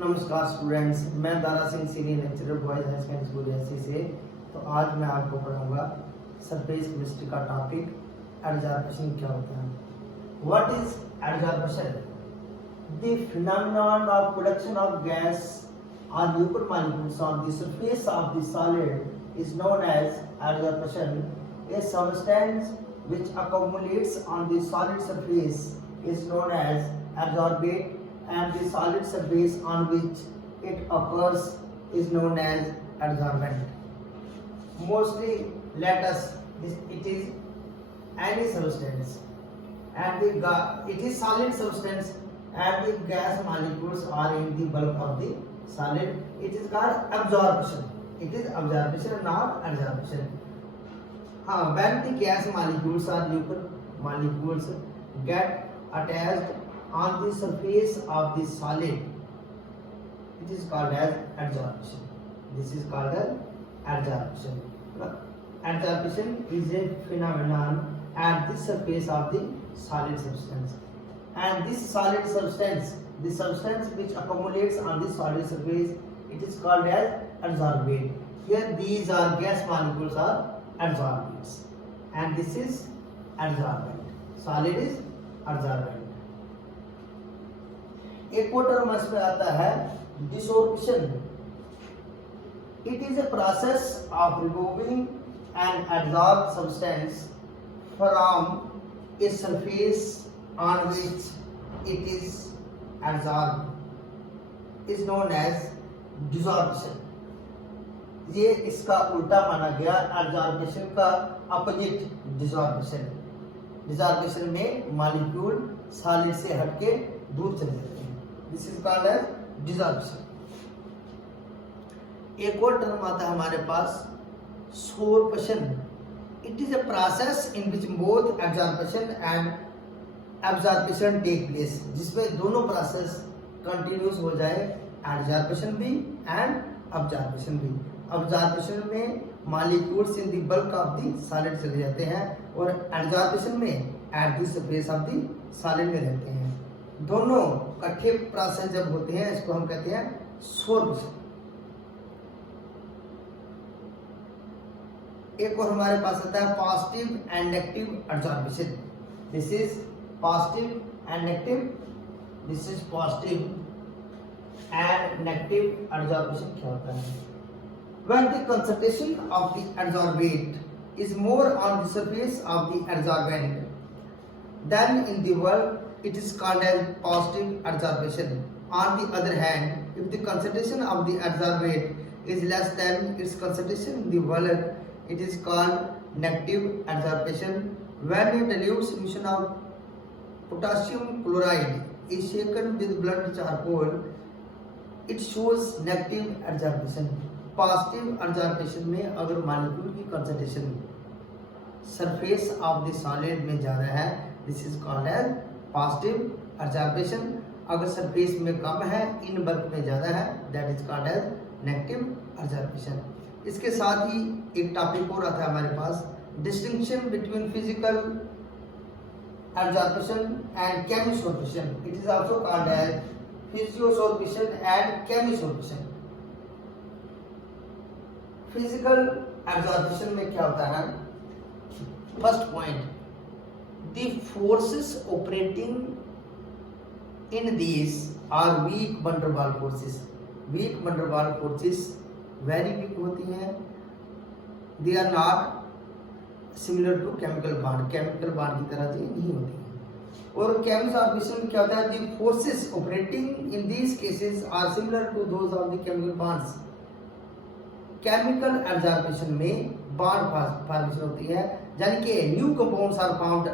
नमस्कार स्टूडेंट्स, मैं Dara Singh senior lecturer boys high secondary school Reasi से। तो आज मैं आपको पढ़ाऊंगा सरफेस केमिस्ट्री का टॉपिक एडजॉर्प्शन क्या होता है। What is adsorption? The phenomenon of production of gas और liquid molecules on the surface of the solid is known as adsorption. A substance which accumulates on the solid surface is known as adsorbate, and the solid surface on which it occurs is known as adsorbent. Mostly, it is any substance, and it is solid substance, and the gas molecules are in the bulk of the solid. It is called absorption. It is absorption, not adsorption. When the gas molecules or liquid molecules get attached on the surface of the solid, it is called as adsorption. This is called as adsorption. Adsorption is a phenomenon at the surface of the solid substance, and this solid substance, the substance which accumulates on the solid surface, it is called as adsorbate. Here these are gas molecules are adsorbents, and this is adsorbent. Solid is adsorbent. एक और term इसमें आता है डिसोर्प्शन. It is a process of removing an adsorbed substance from a surface on which it is adsorbed is known as desorption. ये इसका उल्टा माना गया. एडजॉर्प्शन का अपोजिट डिसॉर्प्शन. डिसॉर्प्शन में मॉलिक्यूल सॉलिड से हटके दूर चले जाते हैं. This is called as desorption. एक और टर्म आता है हमारे पास sorption. It is a process in which both adsorption and absorption take place, जिसमें दोनों प्रोसेस कंटिन्यूस हो जाए, एडजॉर्प्शन भी एंड अब्जॉर्प्शन भी. अब्जॉर्प्शन में molecules in the bulk of the solid चले जाते हैं, और एडजॉर्प्शन में at the surface of the solid में रहते हैं. दोनों इकट्ठे प्रोसेस जब होते हैं, इसको हम कहते हैं सोर्प्शन. एक और हमारे पास आता है positive and negative adsorption. This is positive and negative. This is positive and negative adsorption क्या होता है? When the concentration of the adsorbate is more on the surface of the adsorbent than in the bulk, it is called as positive adsorption. On the other hand, if the concentration of the adsorbate is less than its concentration in the bulk, it is called negative adsorption. When a dilute solution of potassium chloride is shaken with blood charcoal, it shows negative adsorption. Positive adsorption में अगर molecule की concentration surface of the solid में ज़्यादा है, this is called as positive adsorption. अगर surface में कम है, इन बल्क में ज़्यादा है, that is called as negative adsorption. इसके साथ ही एक टॉपिक और आता है हमारे पास, distinction between physical adsorption and chemisorption. It is also called as physisorption and chemisorption. Physical absorption में क्या होता है? First point, the forces operating in these are weak van der Waals forces. Weak van der Waals forces very weak होती हैं. They are not similar to chemical bond. Chemical bond की तरह से नहीं होती हैं. और केमिसोर्प्शन में क्या होता है? The forces operating in these cases are similar to those of the chemical bonds. Chemical absorption में बॉन्ड फॉर्मेशन होती है, यानी कि new compounds are found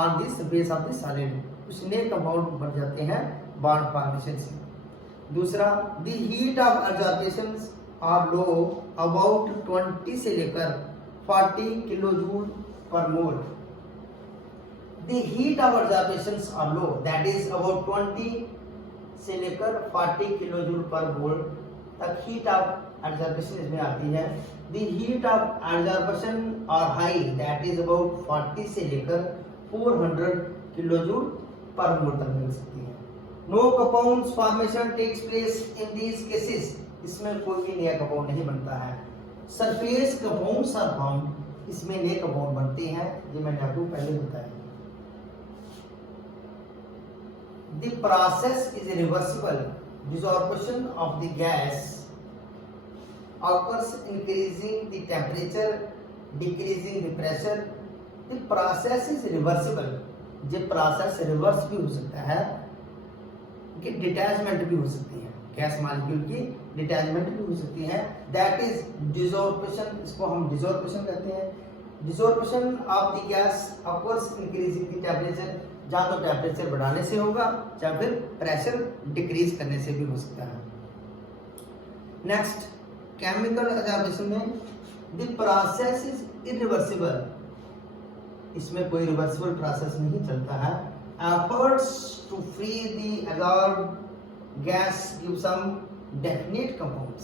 on the surface of the solid. कुछ नए कंपाउंड बन जाते हैं बॉन्ड फॉर्मेशन से. दूसरा, the heat of absorption are low about 20 से लेकर 40 kilojoule per mole. The heat of absorption are low, that is about 20 से लेकर 40 किलोजूल पर मोल तक हीट ऑफ एब्जॉर्प्शन इसमें आती है. The heat of absorption are high, that is about 40 से लेकर 400 किलोजूल पर मोल तक मिल सकती है. No compounds formation takes place in these cases, इसमें कोई भी नया कंपाउंड नहीं बनता है। सरफेस कंपाउंड्स आर फाउंड, इसमें नए कंपाउंड बनते हैं, ये मैंने आपको पहले बताया। The process is reversible, desorption of the gas occurs increasing the temperature, decreasing the pressure. The process is reversible, ये प्रोसेस रिवर्स भी हो सकता है, कि डिटैचमेंट भी हो सकती है, गैस मॉलिक्यूल की डिटैचमेंट भी हो सकती है। दैट इज डिसॉर्प्शन, इसको हम डिसॉर्प्शन कहते हैं। Desorption of the gas occurs increasing the temperature, या तो टेम्परेचर बढ़ाने से होगा या फिर प्रेशर डिक्रीज करने से भी हो सकता है। नेक्स्ट, केमिकल एब्जॉर्प्शन में द प्रोसेस इज इरिवर्सिबल, इसमें कोई रिवर्सिबल प्रोसेस नहीं चलता है। Efforts to free the absorbed gas give some definite compounds,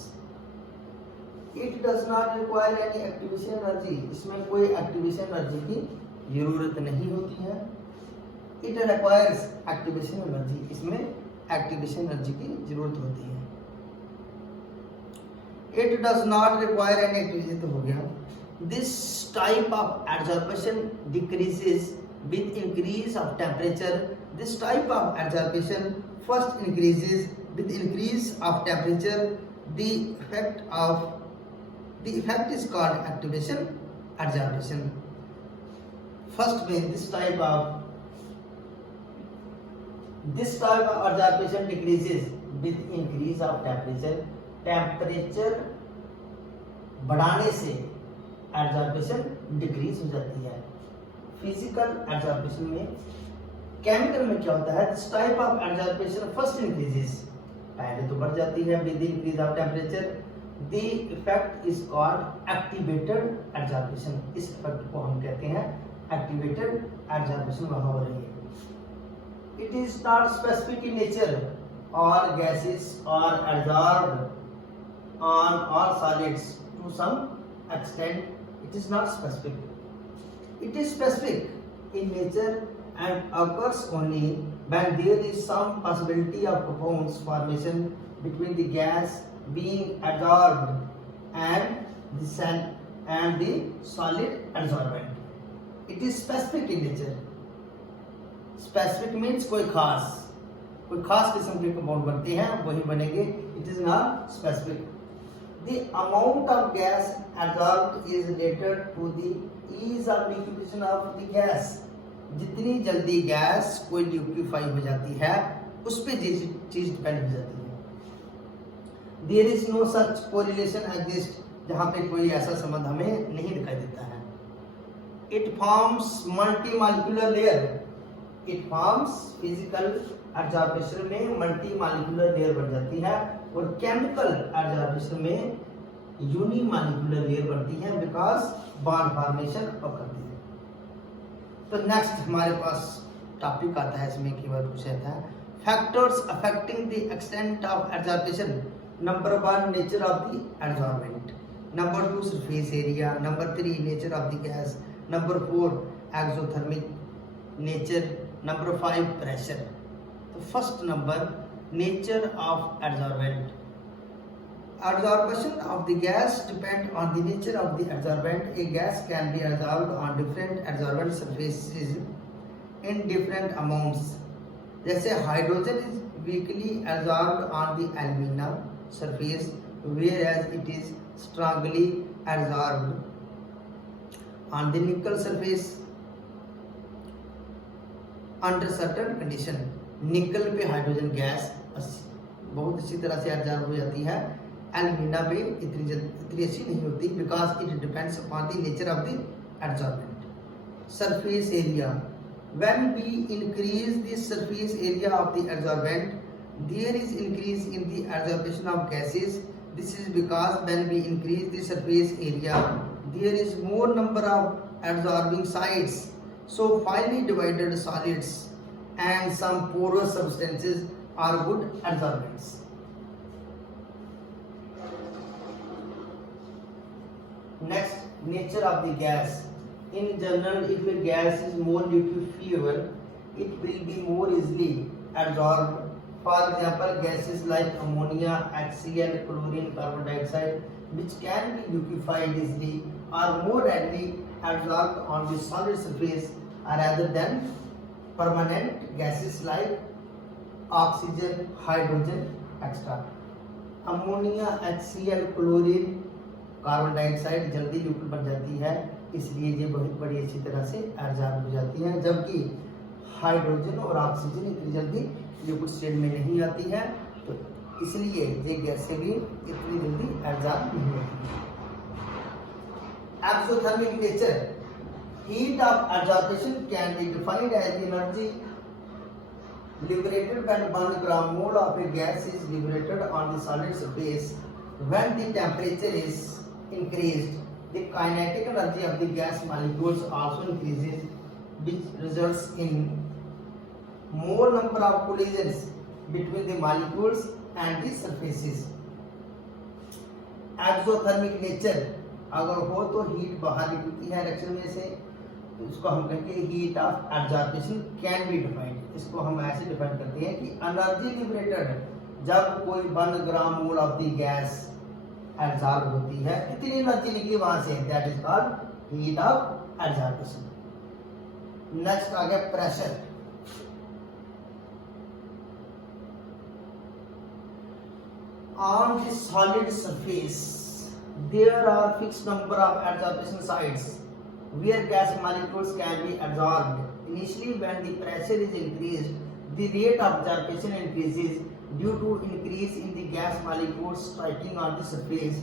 it does not require any activation energy, इसमें कोई एक्टिवेशन एनर्जी की जरूरत नहीं होती है। इट रिक्वायर्स एक्टिवेशन एनर्जी, इसमें एक्टिवेशन एनर्जी की जरूरत होती है। It does not require any activation, तो हो गया। This type of adsorption decreases with increase of temperature. This type of adsorption first increases with increase of temperature. The effect is called activation adsorption. First में this type of adsorption decreases with increase of temperature. Temperature बढ़ाने से absorption decrease हो जाती है। Physical absorption में, chemical में क्या होता है, this type of absorption first increases, पहले तो बढ़ जाती है with increase of temperature. The effect is called activated absorption, इस इफेक्ट को हम कहते हैं एक्टिवेटेड एब्जॉर्प्शन, वहां हो रही है। It is not specific in nature, all gases are absorbed on all solids to some extent. It is not specific. It is specific in nature and occurs only when there is some possibility of compounds formation between the gas being absorbed and the solid adsorbent. It is specific in nature. Specific means कोई खास किस्म के compound बनते हैं, वही बनेंगे। It is not specific. The amount of gas absorbed is related to the ease of liquefaction of the gas. जितनी जल्दी गैस कोई लिक्विफाई हो जाती है, उस पे चीज डिपेंड हो जाती है। There is no such correlation exist, जहाँ पे कोई ऐसा संबंध हमें नहीं दिखाई देता है। It forms multi-molecular layer. It forms physical absorption में मल्टी-मॉलिक्यूलर लेयर बन जाती है, और केमिकल एब्जॉर्प्शन में यूनिमॉलिक्यूलर लेयर बनती है, बिकॉज बॉन्ड फॉर्मेशन करती है। तो नेक्स्ट हमारे पास टॉपिक आता है, इसमें कीवर्ड पूछा था, factors affecting the extent of absorption. Number 1 nature of the absorbent, number 2 surface area, number 3 nature of the gas, number 4 exothermic nature, number 5 pressure. तो first number nature of absorbent. Absorption of the gas depend on the nature of the absorbent. A gas can be absorbed on different absorbent surfaces in different amounts. जैसे hydrogen is weakly absorbed on the aluminum surface, whereas it is strongly absorbed on the nickel surface under certain condition. निकल पे hydrogen gas बहुत अच्छी तरह से absorb हो जाती है, एल्यूमिना पे इतनी अच्छी नहीं होती, because it depends upon the nature of the absorbent. Surface area, when we increase the surface area of the absorbent, there is increase in the absorption of gases. This is because when we increase the surface area, there is more number of absorbing sites, so finally divided solids and some porous substances are good absorbents. Next, nature of the gas. In general, if a gas is more liquefiable, it will be more easily absorbed For example, gases like ammonia, HCl, chlorine, carbon dioxide, which can be liquefied easily, are more readily absorbed on the solid surface rather than permanent gases like oxygen, hydrogen, etc. Ammonia, HCl, chlorine, carbon dioxide जल्दी liquid बन जाती है, इसलिए ये बहुत बड़ी अच्छी तरह से एब्जॉर्ब हो जाती है, जबकि हाइड्रोजन और ऑक्सीजन इतनी जल्दी लिक्विड स्टेट में नहीं आती है, तो इसलिए ये गैसें भी इतनी जल्दी एब्जॉर्ब नहीं होती। Exothermic nature, heat of absorption can be defined as energy liberated when 1 gram mole of a gas is liberated on the solid surface. When the temperature is increased, the kinetic energy of the gas molecules also increases, which results in more number of collisions between the molecules and the surfaces. Exothermic nature अगर हो तो heat बाहर निकलती है reaction में से, तो इसको हम कहेंगे heat of absorption can be defined. इसको हम ऐसे डिफाइन करते हैं कि एनर्जी लिबरेटेड जब कोई 1 gram mole of the gas absorb होती है, कितनी एनर्जी निकली वहां से, that is called heat of absorption. Next आ गया pressure. On the solid surface there are fixed number of absorption sites where gas molecules can be absorbed. Initially, when the pressure is increased, the rate of absorption increases due to increase in the gas molecules striking on the surface.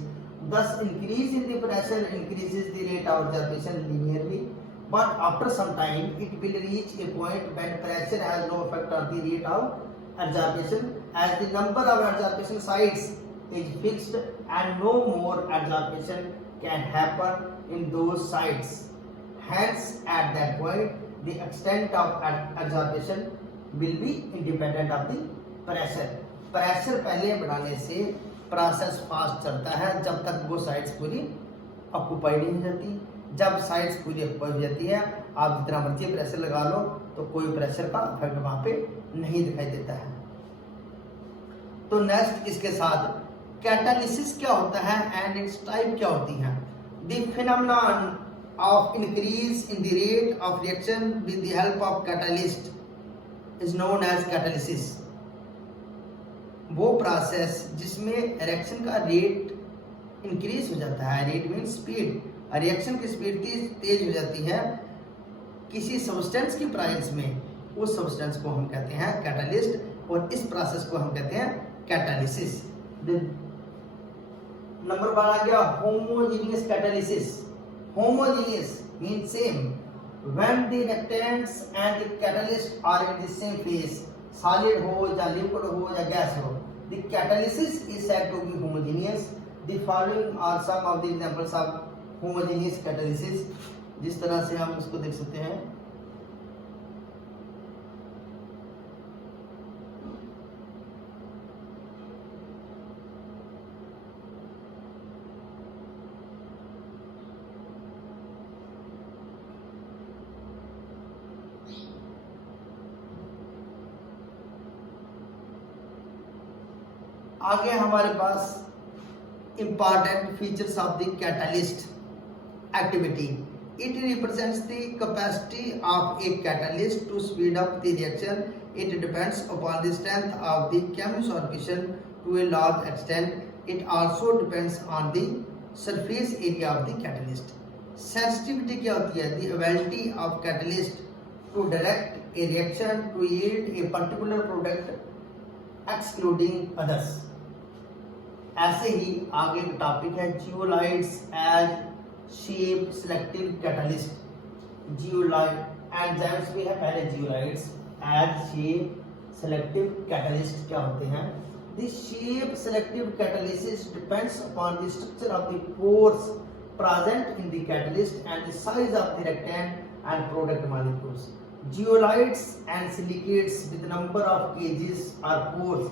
Thus, increase in the pressure increases the rate of absorption linearly. But after some time, it will reach a point when pressure has no effect on the rate of absorption, as the number of absorption sites is fixed and no more absorption can happen in those sites. Hence, at that point, the extent of absorption will be independent of the pressure. Pressure पहले बढ़ाने से process fast चलता है जब तक वो sides पूरी occupied नहीं हो जाती। जब साइड्स पूरी ऑक्यूपाइड हो जाती है, आप जितना मर्जी प्रेशर लगा लो तो कोई प्रेशर का इफेक्ट वहां पे नहीं दिखाई देता है। तो नेक्स्ट इसके साथ कैटालिसिस क्या होता है एंड इट्स टाइप क्या होती है। The phenomenon of increase in the rate of reaction with the help of catalyst is known as catalysis. वो प्रोसेस जिसमें रिएक्शन का रेट इंक्रीज हो जाता है, रेट मीन स्पीड, रिएक्शन की स्पीड तेज हो जाती है किसी सब्सटेंस की प्रेजेंस में, उस सब्सटेंस को हम कहते हैं कैटालिस्ट, और इस प्रोसेस को हम कहते हैं कैटालिसिस। नंबर 1 आ गया homogeneous catalysis. Homogeneous mean same, when the reactants and the catalyst are in the same phase, solid हो या लिक्विड हो या गैस हो, the catalysis is said to be homogeneous. The following are some of the examples of homogeneous catalysis. जिस तरह से हम इसको देख सकते हैं, आगे हमारे पास important features of the catalyst activity. It represents the capacity of a catalyst to speed up the reaction. It depends upon the strength of the chemisorption to a large extent. It also depends on the surface area of the catalyst. Sensitivity क्या होती है? The ability of catalyst to direct a reaction to yield a particular product excluding others. ऐसे ही आगे का topic है zeolites as shape selective catalyst. Zeolite enzymes भी है, पहले zeolites as shape selective catalyst क्या होते हैं? The shape selective catalysis depends upon the structure of the pores present in the catalyst and the size of the reactant and product molecules. Zeolites and silicates with number of cages or pores.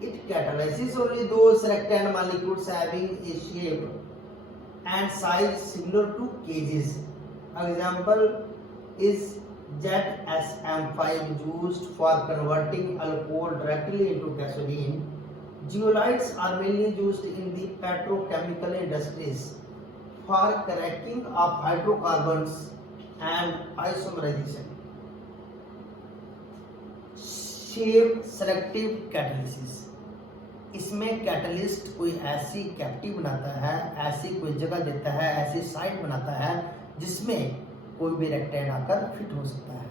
It catalyzes only those reactant molecules having a shape and size similar to cages. Example is ZSM5 used for converting alcohol directly into gasoline. Zeolites are mainly used in the petrochemical industries for cracking of hydrocarbons and isomerization. Shape selective catalysis, इसमें catalyst कोई ऐसी cavity बनाता है, ऐसी कोई जगह देता है, ऐसी साइट बनाता है जिसमें कोई भी रिएक्टेंट आकर फिट हो सकता है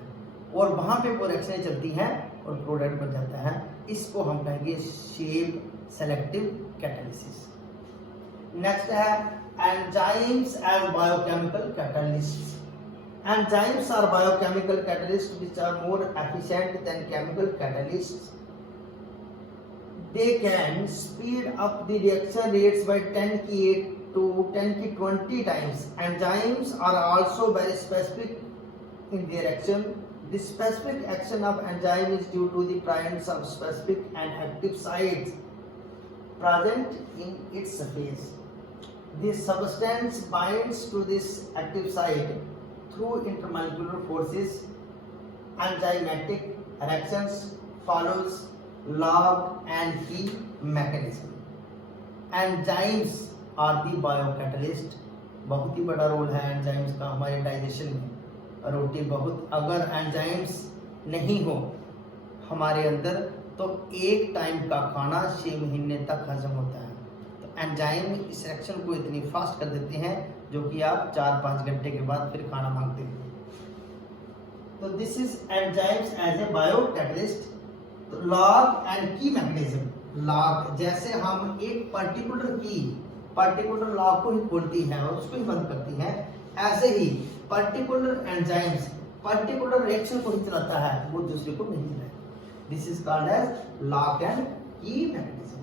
और वहां पे वो रिएक्शनें चलती हैं और प्रोडक्ट बन जाता है। इसको हम कहेंगे शेप सेलेक्टिव कैटलिसिस। नेक्स्ट है enzymes as biochemical catalysts. Enzymes are biochemical catalysts which are more efficient than chemical catalysts. They can speed up the reaction rates by 10 to 20 times. Enzymes are also very specific in their action. The specific action of enzyme is due to the presence of specific and active sites present in its surface. The substance binds to this active site through intermolecular forces. Enzymatic reactions follows log and key mechanism. Enzymes are the biocatalyst. बहुत ही बड़ा role है enzymes का हमारे digestion में। रोटी बहुत, अगर enzymes नहीं हो हमारे अंदर तो एक टाइम का खाना 6 महीने तक हजम होता है। तो एंजाइम इस रिएक्शन को इतनी फास्ट कर देते हैं जो कि आप 4-5 घंटे के बाद फिर खाना मांगते हैं। तो this is enzymes as a biocatalyst. तो lock and key mechanism. Lock जैसे हम एक पर्टिकुलर लॉग को ही खोलती है और उसको ही बंद करती है, ऐसे ही पर्टिकुलर एंजाइम्स पर्टिकुलर रिएक्शन को ही चलाता है, वो दूसरे को नहीं चलाता। This is called as lock and key mechanism.